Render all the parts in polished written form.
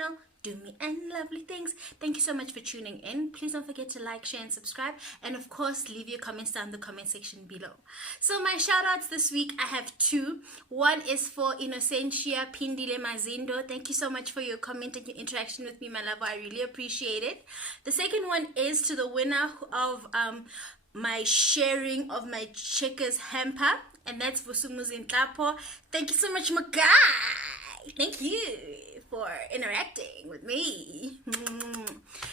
channel, do me and lovely things. Thank you so much for tuning in. Please don't forget to like, share, and subscribe. And of course, leave your comments down in the comment section below. So my shout outs this week, I have two. One is for Innocentia Pindile Mazindo. Thank you so much for your comment and your interaction with me, my love. I really appreciate it. The second one is to the winner of my sharing of my checkers hamper, and that's for Sumuzin Tapo. Thank you so much, my guy. Thank you for interacting with me.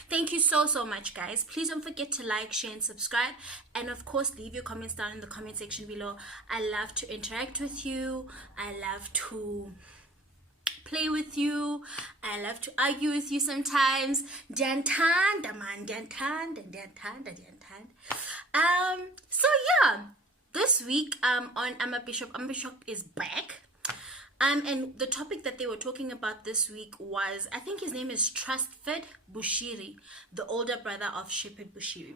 Thank you so much, guys. Please don't forget to like, share, and subscribe, and of course leave your comments down in the comment section below. I love to interact with you. I love to play with you. I love to argue with you sometimes. So yeah, this week on Amabishop is back. And the topic that they were talking about this week was, I think his name is Trustford Bushiri, the older brother of Shepherd Bushiri.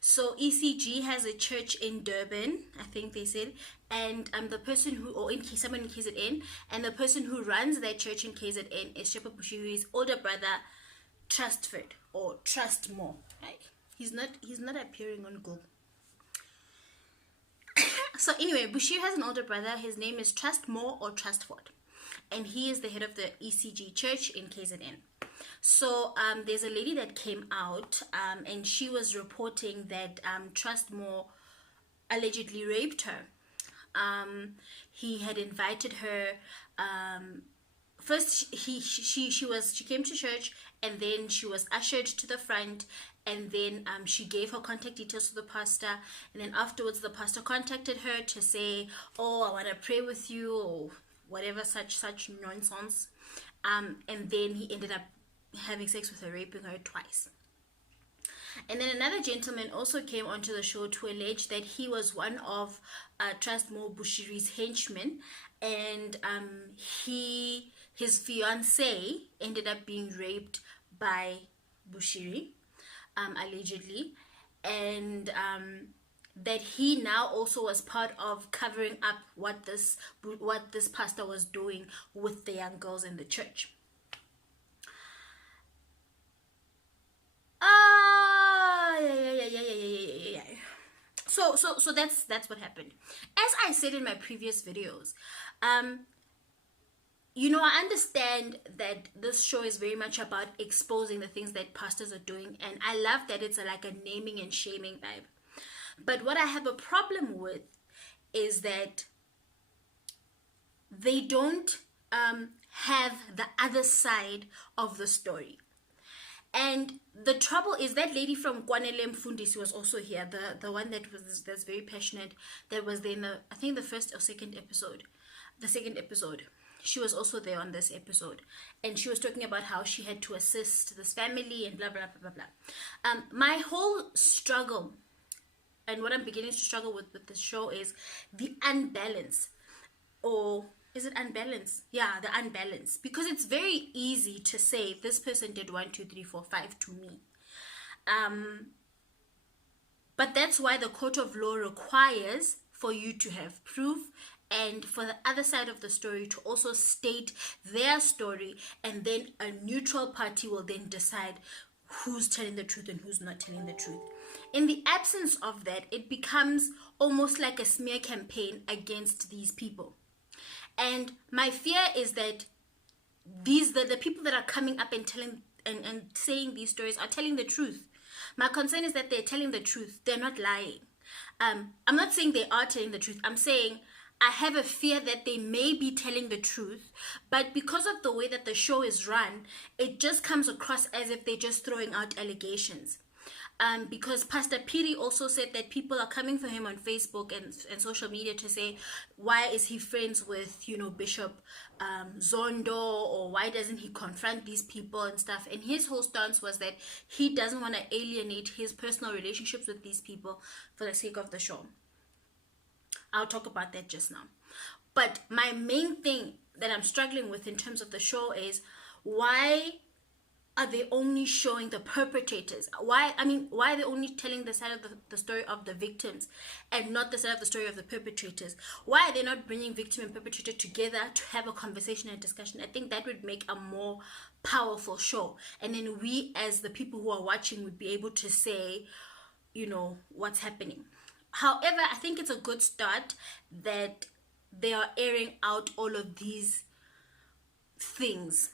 So ECG has a church in Durban, I think they said, and the person who, or in someone in KZN, and the person who runs that church in KZN is Shepherd Bushiri's older brother, Trustford, or Trustmore. Right? He's not appearing on Google. So anyway, Bushiri has an older brother. His name is Trustmore or Trustford, and he is the head of the ECG church in KZN. So there's a lady that came out and she was reporting that Trustmore allegedly raped her. He had invited her. First, she came to church, and then she was ushered to the front, and then she gave her contact details to the pastor, and then afterwards the pastor contacted her to say, oh, I want to pray with you, or whatever such nonsense, and then he ended up having sex with her, raping her twice. And then another gentleman also came onto the show to allege that he was one of Trustmore Bushiri's henchmen, and his fiancée ended up being raped by Bushiri, allegedly, and that he now also was part of covering up what this pastor was doing with the young girls in the church. So that's what happened. As I said in my previous videos, you know, I understand that this show is very much about exposing the things that pastors are doing, and I love that it's like a naming and shaming vibe. But what I have a problem with is that they don't have the other side of the story. And the trouble is that lady from Kwanele Mfundisi was also here, the one that's very passionate, that was there in I think the first or second episode. The second episode. She was also there on this episode, and she was talking about how she had to assist this family and blah blah blah blah blah. My whole struggle, and what I'm beginning to struggle with this show, is the unbalance, or is it unbalance? Yeah, the unbalance, because it's very easy to say this person did 1 2 3 4 5 to me, but that's why the court of law requires for you to have proof, and for the other side of the story to also state their story, and then a neutral party will then decide who's telling the truth and who's not telling the truth. In the absence of that, it becomes almost like a smear campaign against these people. And my fear is that the people that are coming up and telling and saying these stories are telling the truth. My concern is that they're telling the truth. They're not lying. I'm not saying they are telling the truth. I'm saying I have a fear that they may be telling the truth, but because of the way that the show is run, it just comes across as if they're just throwing out allegations. Because Pastor Piri also said that people are coming for him on Facebook and social media to say, why is he friends with, you know, Bishop Zondo, or why doesn't he confront these people and stuff? And his whole stance was that he doesn't want to alienate his personal relationships with these people for the sake of the show. I'll talk about that just now. But my main thing that I'm struggling with in terms of the show is, why are they only showing the perpetrators? Why are they only telling the side of the story of the victims and not the side of the story of the perpetrators? Why are they not bringing victim and perpetrator together to have a conversation and discussion? I think that would make a more powerful show. And then we, as the people who are watching, would be able to say, what's happening. However, I think it's a good start that they are airing out all of these things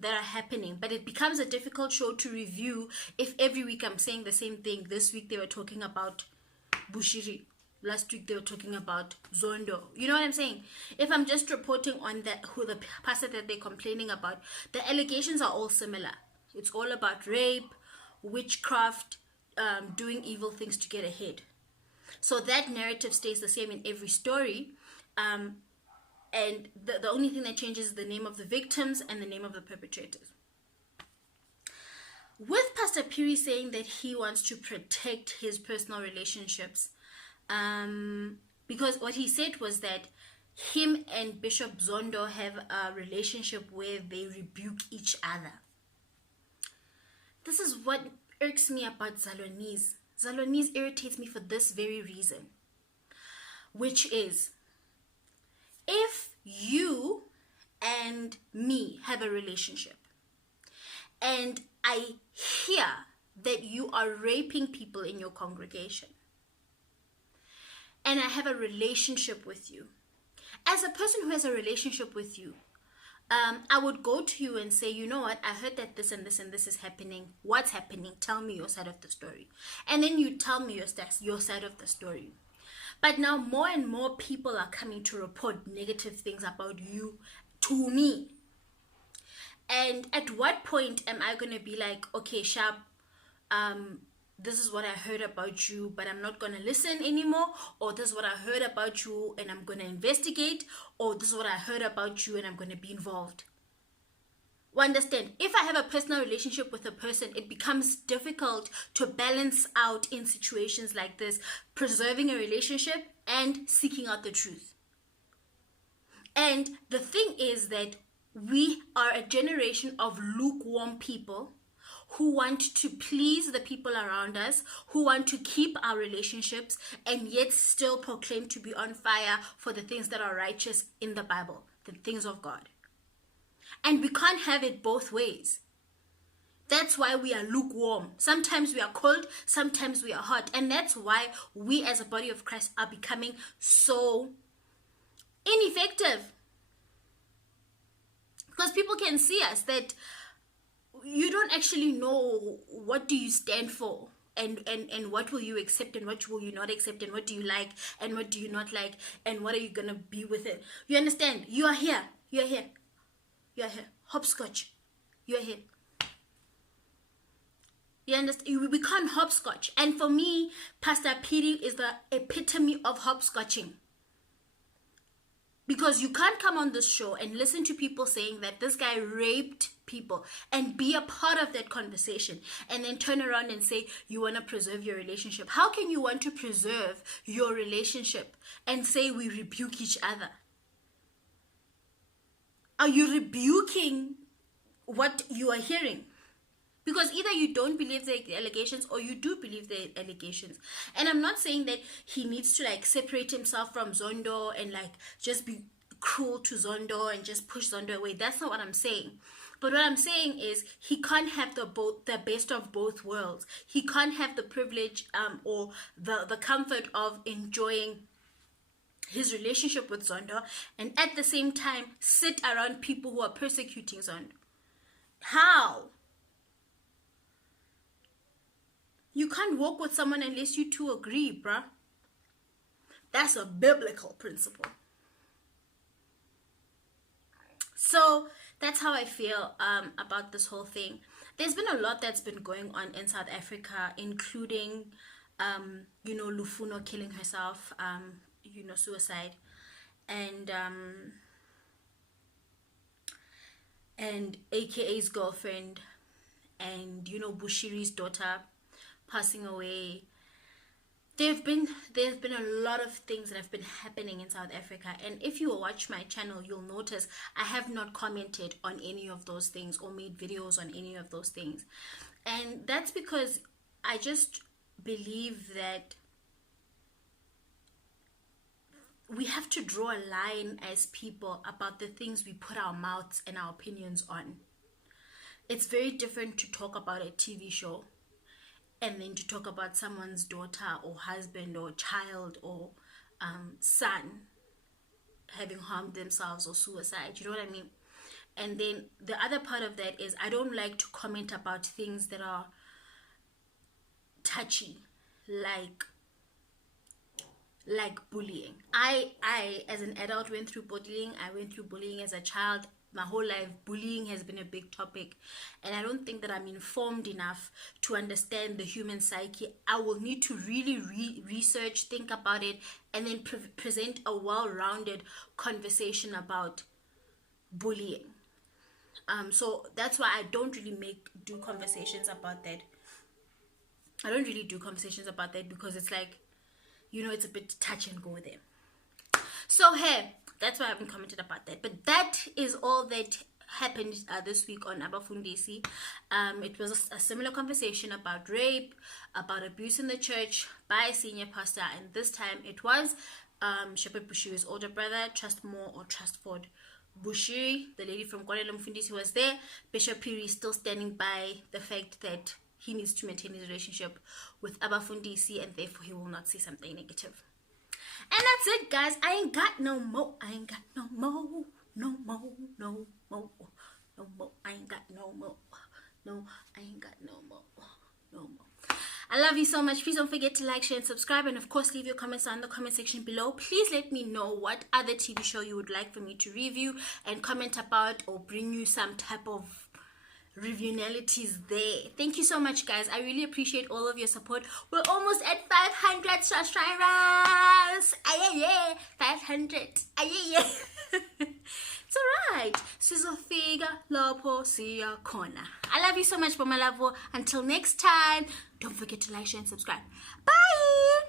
that are happening, but it becomes a difficult show to review if every week I'm saying the same thing. This week they were talking about Bushiri, last week they were talking about Zondo. You know what I'm saying? If I'm just reporting on that, who the pastor that they're complaining about, the allegations are all similar. It's all about rape, witchcraft, doing evil things to get ahead. So that narrative stays the same in every story. And the only thing that changes is the name of the victims and the name of the perpetrators. With Pastor Phiri saying that he wants to protect his personal relationships, because what he said was that him and Bishop Zondo have a relationship where they rebuke each other. This is what irks me about Zalwanise. Zalwanise irritates me for this very reason, which is, if you and me have a relationship and I hear that you are raping people in your congregation and I have a relationship with you, as a person who has a relationship with you, I would go to you and say, you know what, I heard that this and this and this is happening. What's happening? Tell me your side of the story. And then you tell me your side of the story. But now more and more people are coming to report negative things about you to me. And at what point am I going to be like, okay, Sharp, this is what I heard about you, but I'm not going to listen anymore? Or this is what I heard about you and I'm going to investigate? Or this is what I heard about you and I'm going to be involved? Understand, if I have a personal relationship with a person, it becomes difficult to balance out in situations like this, preserving a relationship and seeking out the truth. And the thing is that we are a generation of lukewarm people who want to please the people around us, who want to keep our relationships, and yet still proclaim to be on fire for the things that are righteous in the Bible, the things of God. And we can't have it both ways. That's why we are lukewarm. Sometimes we are cold, sometimes we are hot. And that's why we as a body of Christ are becoming so ineffective. Because people can see us that you don't actually know what do you stand for. And what will you accept and what will you not accept, and what do you like and what do you not like, and what are you going to be with it. You understand? You are here. You are here. You're here. Hopscotch. You're here. You understand? We can't hopscotch. And for me, Pastor Phiri is the epitome of hopscotching. Because you can't come on this show and listen to people saying that this guy raped people and be a part of that conversation and then turn around and say you want to preserve your relationship. How can you want to preserve your relationship and say we rebuke each other? Are you rebuking what you are hearing? Because either you don't believe the allegations or you do believe the allegations. And I'm not saying that he needs to separate himself from Zondo and just be cruel to Zondo and just push Zondo away. That's not what I'm saying. But what I'm saying is he can't have the best of both worlds. He can't have the privilege or the comfort of enjoying his relationship with Zondo and at the same time sit around people who are persecuting Zondo. How? You can't walk with someone unless you two agree, bruh. That's a biblical principle. So that's how I feel about this whole thing. There's been a lot that's been going on in South Africa, including Lufuno killing herself, suicide, and AKA's girlfriend, and Bushiri's daughter passing away. there's been a lot of things that have been happening in South Africa, and if you watch my channel, you'll notice I have not commented on any of those things or made videos on any of those things. And that's because I just believe that we have to draw a line as people about the things we put our mouths and our opinions on. It's very different to talk about a TV show and then to talk about someone's daughter or husband or child or son having harmed themselves or suicide. You know what I mean? And then the other part of that is I don't like to comment about things that are touchy, like bullying. I as an adult went through bullying. I went through bullying as a child. My whole life, bullying has been a big topic, and I don't think that I'm informed enough to understand the human psyche. I will need to really research, think about it, and then present a well-rounded conversation about bullying. So that's why I don't really do conversations about that. I don't really do conversations about that because it's like, it's a bit touch and go there. So hey, that's why I haven't commented about that. But that is all that happened this week on Abafundisi. It was a similar conversation about rape, about abuse in the church by a senior pastor, and this time it was Shepherd Bushiri's older brother, Trustford Bushiri, the lady from Khimba Mkhize was there. Bishop Phiri is still standing by the fact that he needs to maintain his relationship with Abafundisi, and therefore he will not say something negative. And that's it, guys. I ain't got no more. I ain't got no more. No more. No more. No more. I ain't got no more. No, I ain't got no more. No more. I love you so much. Please don't forget to like, share, and subscribe. And of course, leave your comments down in the comment section below. Please let me know what other TV show you would like for me to review and comment about, or bring you some type of reviewalities there. Thank you so much, guys. I really appreciate all of your support. We're almost at 500 subscribers. Aye, 500. Aye. It's alright. Sizofika lopo siya khona. I love you so much, Mama Lavo. Until next time, don't forget to like, share, and subscribe. Bye.